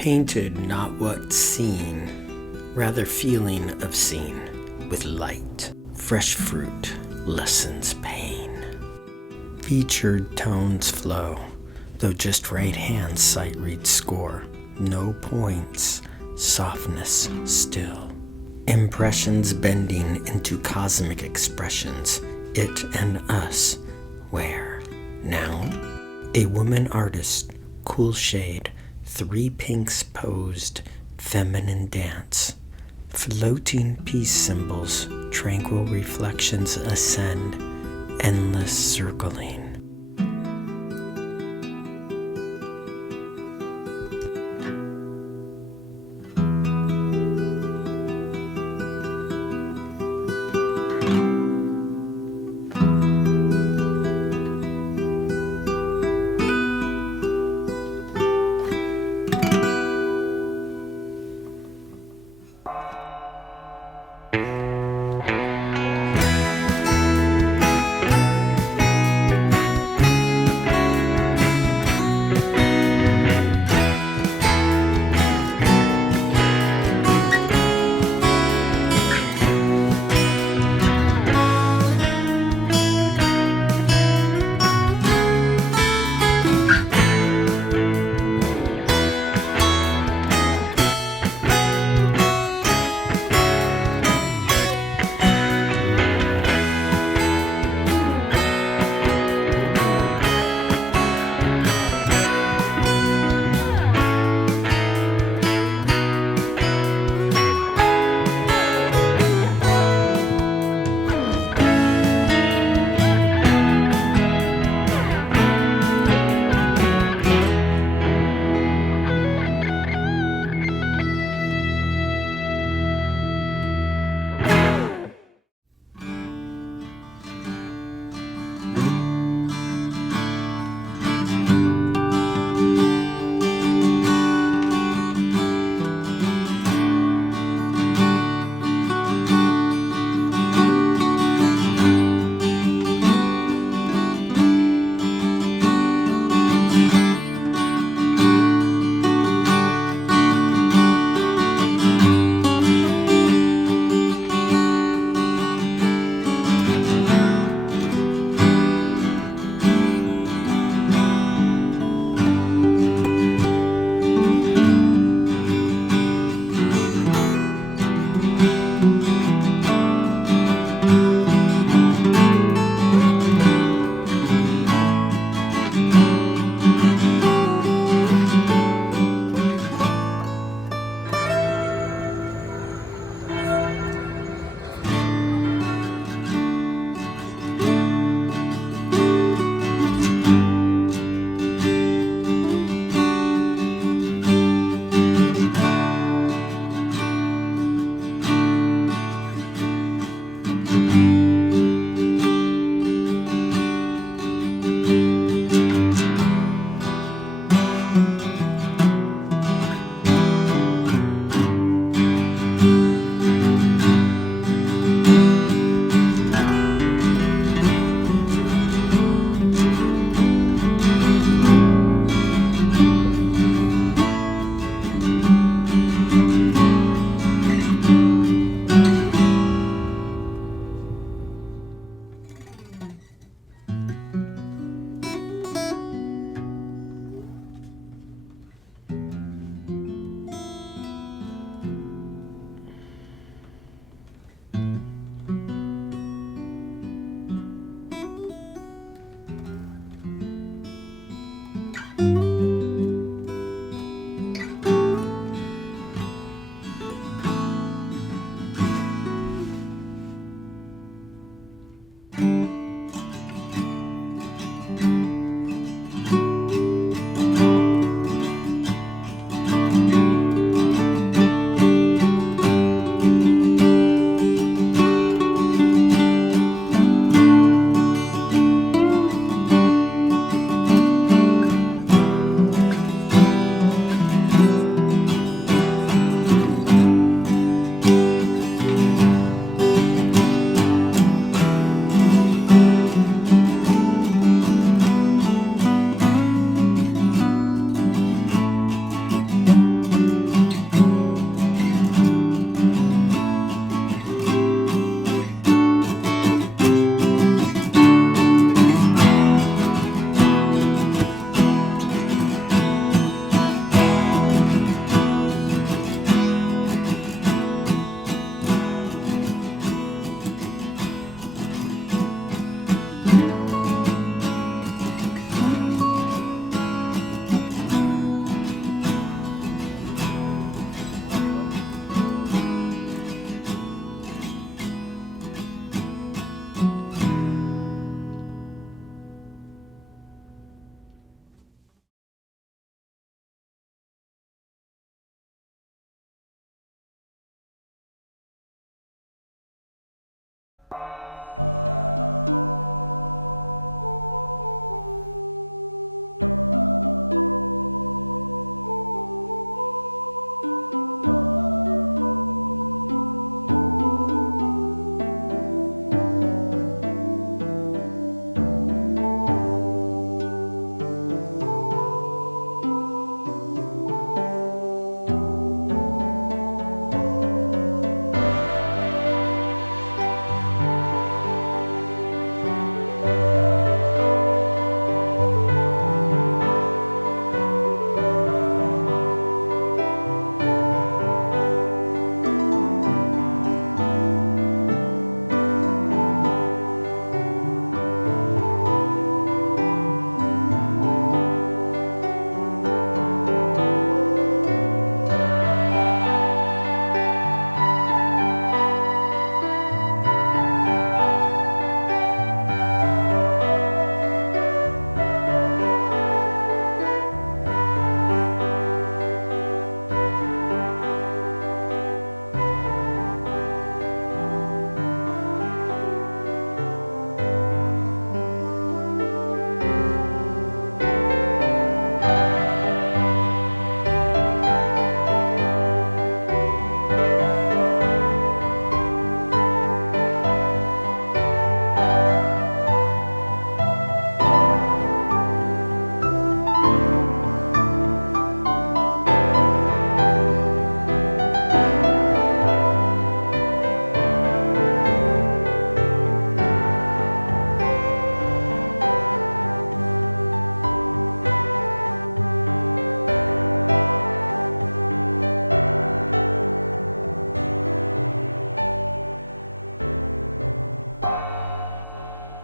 Painted not what's seen, rather feeling of seen, with light. Fresh fruit lessens pain. Featured tones flow, though just right hand sight reads score. No points, softness still. Impressions bending into cosmic expressions, it and us, where? Now? A woman artist, cool shade, 3 pinks posed, feminine dance. Floating peace symbols, tranquil reflections ascend, endless circling.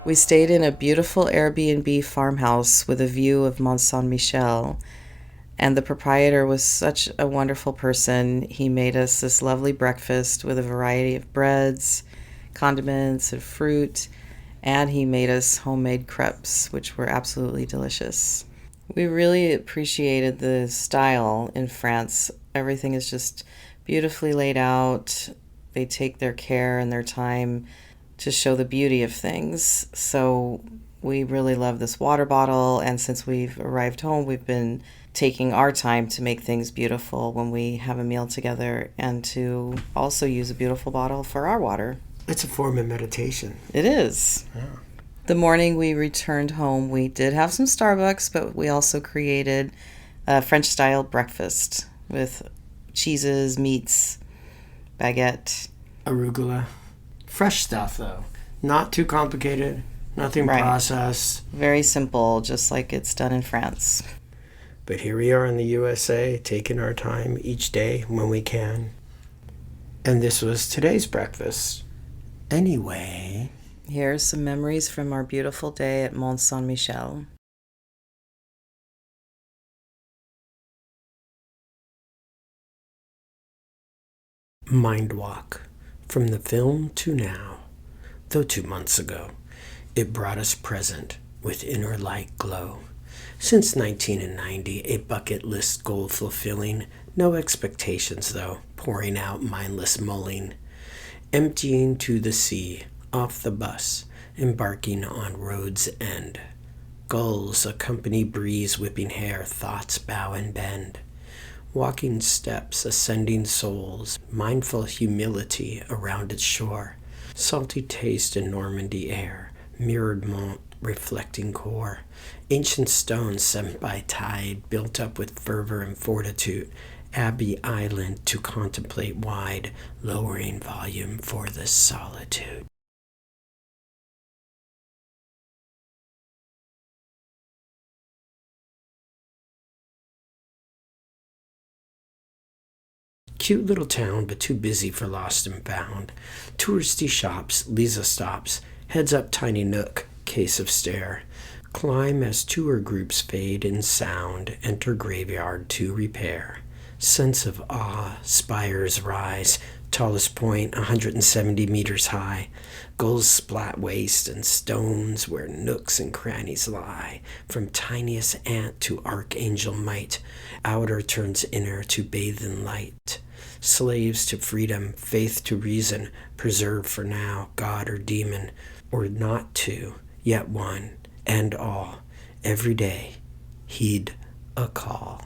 We stayed in a beautiful Airbnb farmhouse with a view of Mont Saint Michel, and the proprietor was such a wonderful person. He made us this lovely breakfast with a variety of breads, condiments, and fruit, and he made us homemade crepes, which were absolutely delicious. We really appreciated the style in France. Everything is just beautifully laid out. They take their care and their time to show the beauty of things. So we really love this water bottle, and since we've arrived home, we've been taking our time to make things beautiful when we have a meal together and to also use a beautiful bottle for our water. It's a form of meditation. It is. Yeah. The morning we returned home, we did have some Starbucks, but we also created a French-style breakfast with cheeses, meats, baguette. Arugula. Fresh stuff, though. Not too complicated. Nothing processed. Very simple, just like it's done in France. But here we are in the USA, taking our time each day when we can. And this was today's breakfast. Anyway, here's some memories from our beautiful day at Mont Saint Michel. Mind Walk. From the film to now, though 2 months ago, it brought us present with inner light glow. Since 1990, a bucket list goal fulfilling, no expectations though, pouring out mindless mulling. Emptying to the sea, off the bus, embarking on road's end. Gulls accompany breeze whipping hair, thoughts bow and bend. Walking steps, ascending souls, mindful humility around its shore. Salty taste in Normandy air, mirrored mont reflecting core. Ancient stones sent by tide, built up with fervor and fortitude. Abbey Island to contemplate wide, lowering volume for this solitude. Cute little town, but too busy for lost and found. Touristy shops, Lisa stops, heads up tiny nook, case of stare. Climb as tour groups fade in sound, enter graveyard to repair. Sense of awe, spires rise, tallest point 170 meters high. Gulls splat waste and stones where nooks and crannies lie. From tiniest ant to archangel might, outer turns inner to bathe in light. Slaves to freedom, faith to reason, preserve for now, God or demon, or not two, yet one, and all. Every day, heed a call.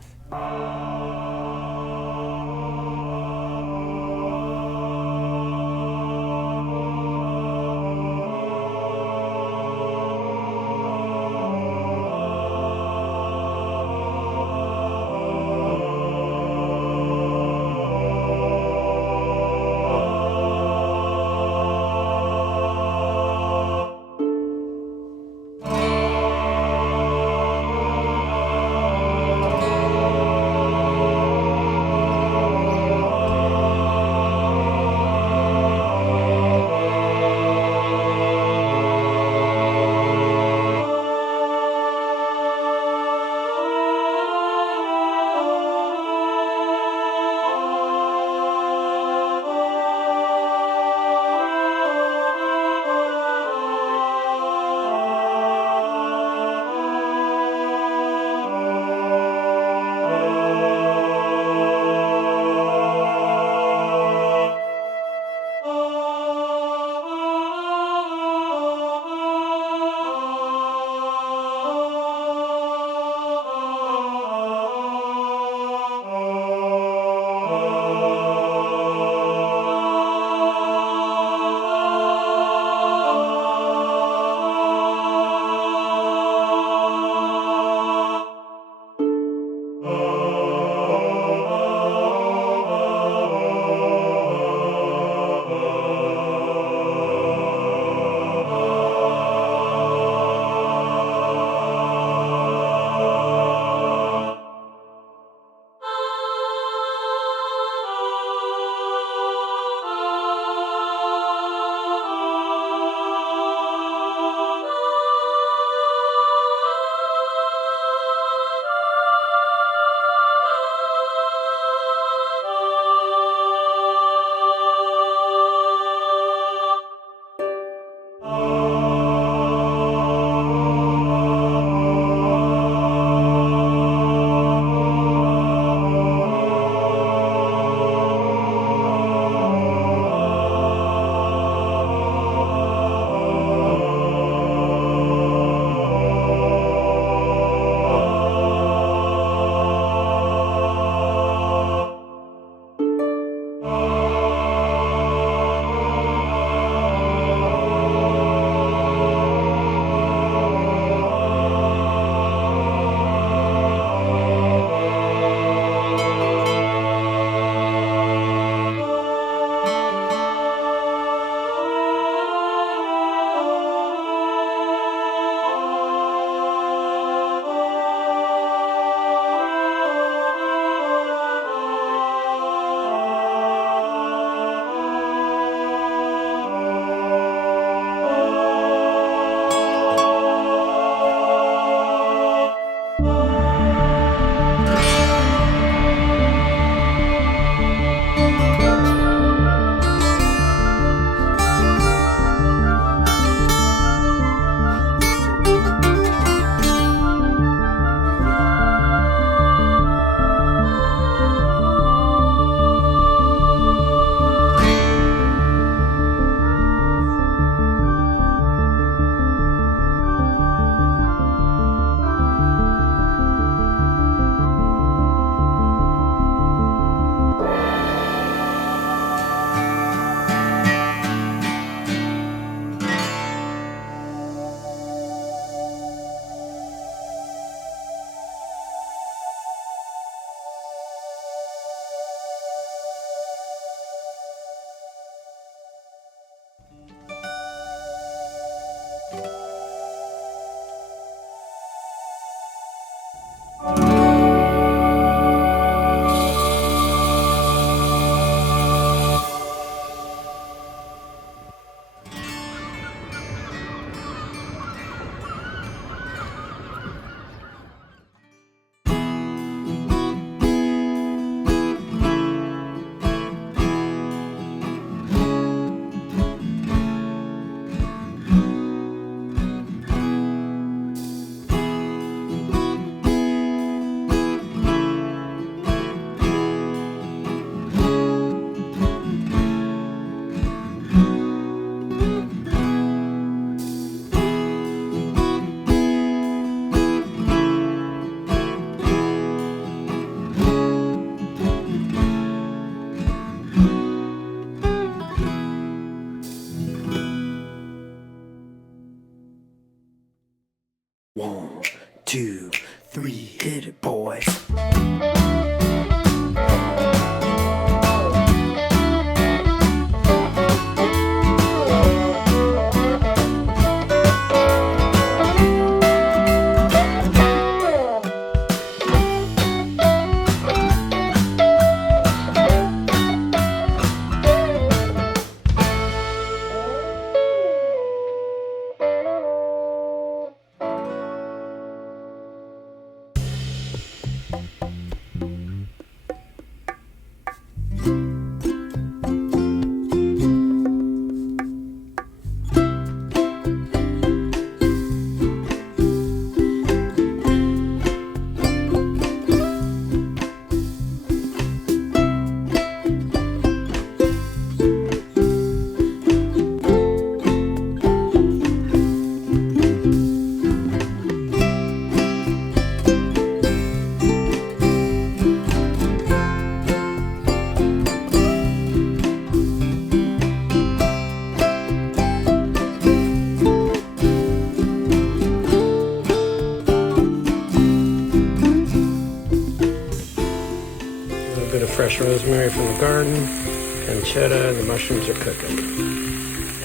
Bit of fresh rosemary from the garden, pancetta, and the mushrooms are cooking.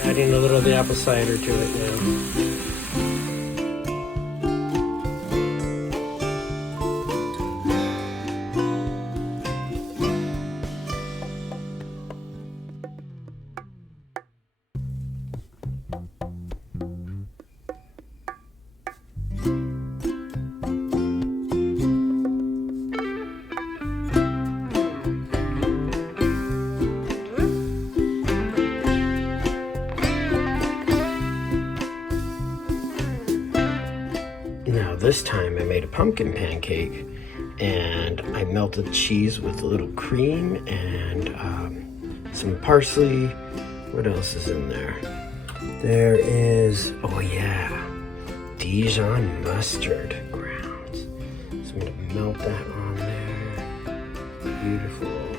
Adding a little of the apple cider to it now. Now this time I made a pumpkin pancake, and I melted cheese with a little cream and some parsley. What else is in there? There is, oh yeah, Dijon mustard grounds. So I'm gonna melt that on there. Beautiful.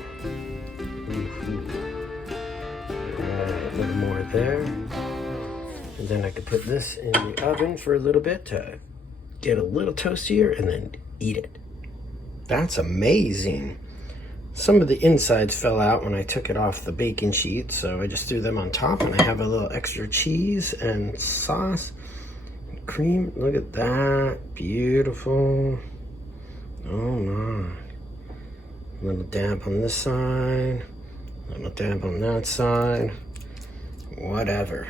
A little more there. And then I could put this in the oven for a little bit to get a little toastier and then eat it. That's amazing. Some of the insides fell out when I took it off the baking sheet, so I just threw them on top, and I have a little extra cheese and sauce, and cream. Look at that, beautiful. Oh my. A little damp on this side, a little damp on that side. Whatever.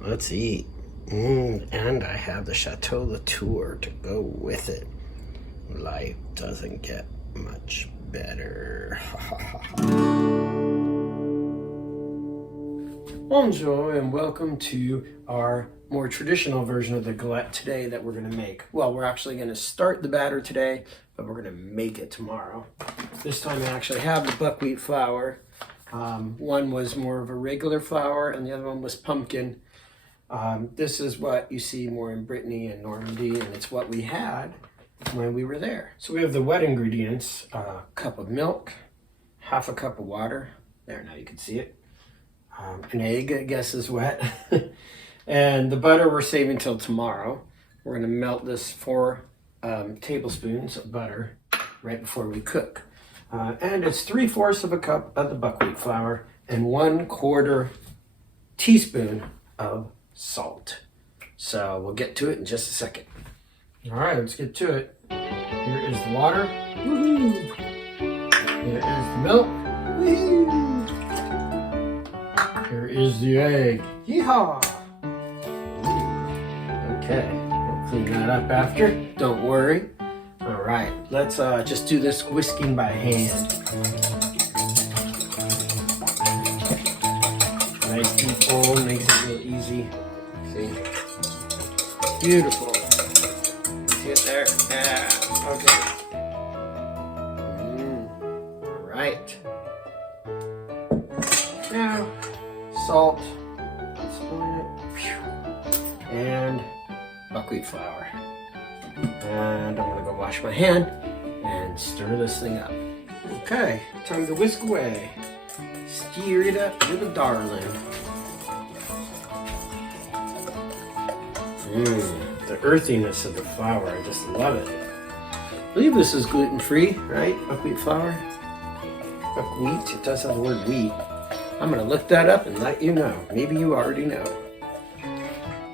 Let's eat. And I have the Chateau Latour to go with it. Life doesn't get much better. Bonjour and welcome to our more traditional version of the galette today that we're going to make. Well, we're actually going to start the batter today, but we're going to make it tomorrow. This time I actually have the buckwheat flour. One was more of a regular flour and the other one was pumpkin. This is what you see more in Brittany and Normandy, and it's what we had when we were there. So we have the wet ingredients, a cup of milk, half a cup of water. There, now you can see it. An egg, I guess, is wet. And the butter we're saving till tomorrow. We're going to melt this 4 tablespoons of butter right before we cook. And it's 3/4 of a cup of the buckwheat flour and 1/4 teaspoon of salt. So we'll get to it in just a second. All right, let's get to it. Here is the water. Woo-hoo. Here is the milk. Woo-hoo. Here is the egg. Yeehaw! Okay, we'll clean that up after. Don't worry. All right, let's just do this whisking by hand. Nice and full, makes it real easy. See? Beautiful. Get there. Yeah. Okay. All right. Now, salt. And buckwheat flour. And I'm gonna go wash my hand and stir this thing up. Okay, time to whisk away. Stir it up with a darling. The earthiness of the flour, I just love it. I believe this is gluten-free, right? Buckwheat flour? Buckwheat, it does have the word wheat. I'm gonna look that up and let you know. Maybe you already know.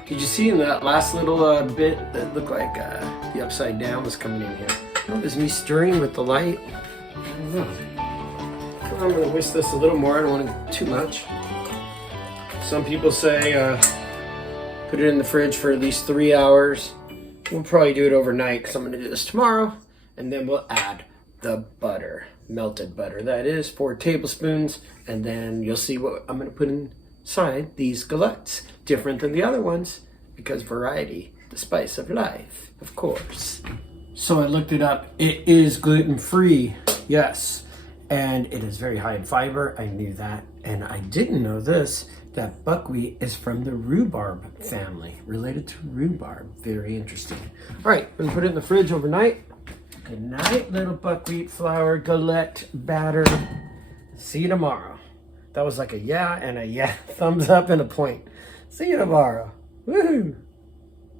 Did you see in that last little bit that looked like the upside down was coming in here? What is me stirring with the light? I don't know. I'm gonna whisk this a little more. I don't want it too much. Some people say put it in the fridge for at least 3 hours. We'll probably do it overnight because I'm gonna do this tomorrow. And then we'll add the butter, melted butter. That is 4 tablespoons. And then you'll see what I'm gonna put inside these gallettes. Different than the other ones because variety, the spice of life, of course. So I looked it up. It is gluten-free, yes. And it is very high in fiber. I knew that. And I didn't know this, that buckwheat is from the rhubarb family, related to rhubarb. Very interesting. All right, we're gonna put it in the fridge overnight. Good night, little buckwheat flour galette batter. See you tomorrow. That was like a yeah and a yeah, thumbs up and a point. See you tomorrow. Woohoo.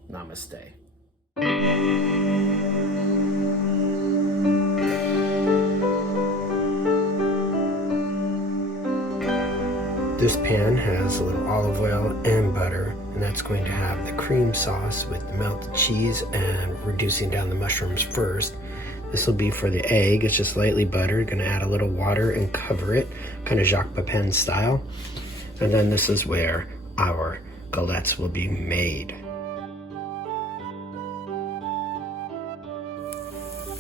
Namaste. This pan has a little olive oil and butter, and that's going to have the cream sauce with the melted cheese and reducing down the mushrooms first. This will be for the egg. It's just lightly buttered. Going to add a little water and cover it, kind of Jacques Pepin style. And then this is where our gallettes will be made.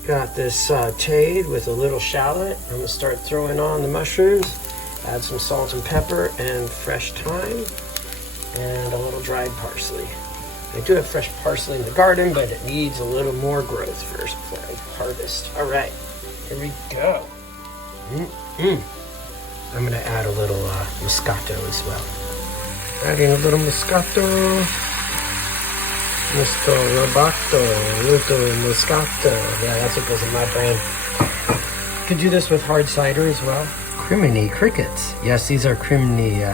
Got this sauteed with a little shallot. I'm going to start throwing on the mushrooms. Add some salt and pepper and fresh thyme and a little dried parsley. I do have fresh parsley in the garden, but it needs a little more growth first before I harvest. All right, here we go. I'm gonna add a little Moscato as well. Adding a little Moscato. Misto Robato, little Moscato. Yeah, that's what goes in my brain. You could do this with hard cider as well. Criminy crickets. Yes, these are criminy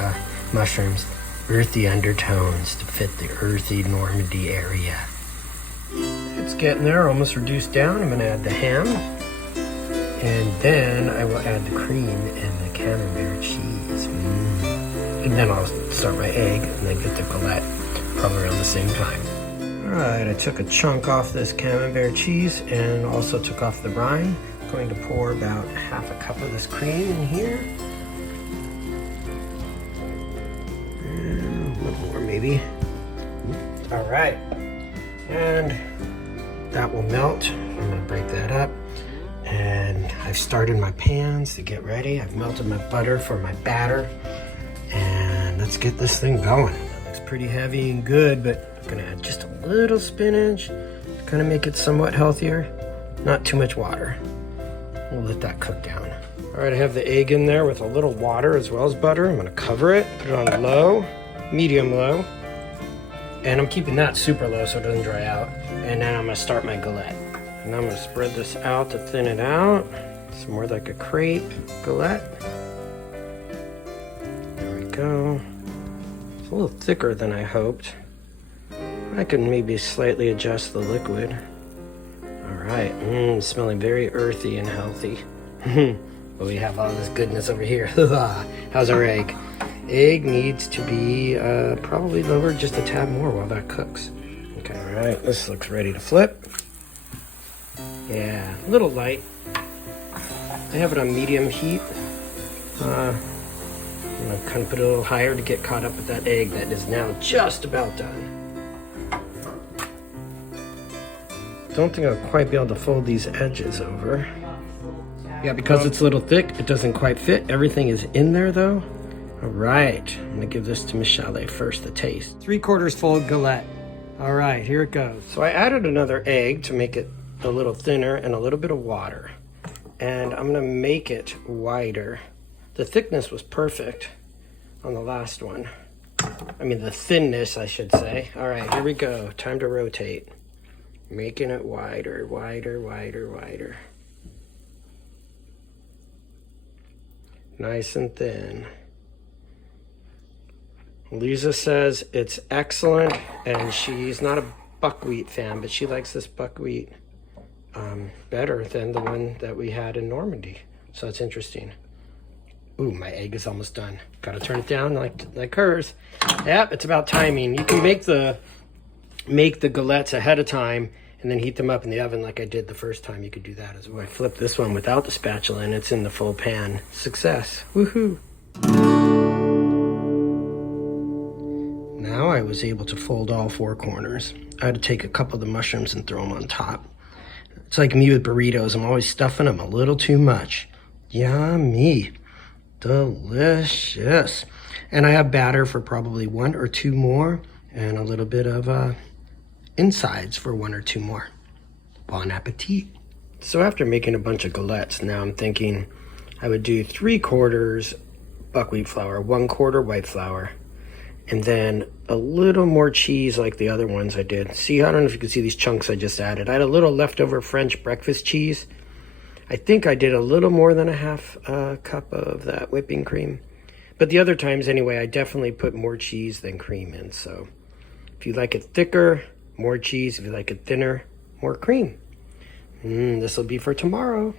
mushrooms. Earthy undertones to fit the earthy Normandy area. It's getting there, almost reduced down. I'm going to add the ham. And then I will add the cream and the camembert cheese. And then I'll start my egg and then get the galette probably around the same time. Alright, I took a chunk off this camembert cheese and also took off the brine. Going to pour about half a cup of this cream in here. And a little more maybe. All right, and that will melt. I'm gonna break that up. And I've started my pans to get ready. I've melted my butter for my batter. And let's get this thing going. That looks pretty heavy and good, but I'm gonna add just a little spinach to kind of make it somewhat healthier. Not too much water. We'll let that cook down. All right, I have the egg in there with a little water as well as butter. I'm gonna cover it, put it on low, medium low. And I'm keeping that super low so it doesn't dry out. And then I'm gonna start my galette. And I'm gonna spread this out to thin it out. It's more like a crepe galette. There we go. It's a little thicker than I hoped. I can maybe slightly adjust the liquid. All right, smelling very earthy and healthy. But we have all this goodness over here. How's our egg? Egg needs to be probably lowered just a tad more while that cooks. Okay, all right, this looks ready to flip. Yeah, a little light. I have it on medium heat. I'm gonna kind of put it a little higher to get caught up with that egg that is now just about done. Don't think I'll quite be able to fold these edges over. Yeah, because it's a little thick, it doesn't quite fit. Everything is in there though. All right, I'm gonna give this to Michele first, the taste. 3/4 full galette. All right, here it goes. So I added another egg to make it a little thinner and a little bit of water. And I'm gonna make it wider. The thickness was perfect on the last one. I mean the thinness, I should say. All right, here we go, time to rotate. Making it wider, wider, wider, wider. Nice and thin. Lisa says it's excellent, and she's not a buckwheat fan, but she likes this buckwheat better than the one that we had in Normandy. So it's interesting. Ooh, my egg is almost done. Gotta turn it down like hers. Yep, it's about timing. You can make the galettes ahead of time and then heat them up in the oven like I did the first time. You could do that as well. I flipped this one without the spatula and it's in the full pan. Success. Woohoo. Now I was able to fold all four corners. I had to take a couple of the mushrooms and throw them on top. It's like me with burritos. I'm always stuffing them a little too much. Yummy. Delicious. And I have batter for probably 1 or 2 more and a little bit of insides for 1 or 2 more. Bon appetit. So after making a bunch of galettes, now I'm thinking I would do 3/4 buckwheat flour, 1/4 white flour, and then a little more cheese like the other ones I did. See, I don't know if you can see these chunks I just added. I had a little leftover French breakfast cheese. I think I did a little more than a half cup of that whipping cream. But the other times anyway, I definitely put more cheese than cream in. So if you like it thicker, more cheese. If you like it thinner, more cream. This will be for tomorrow.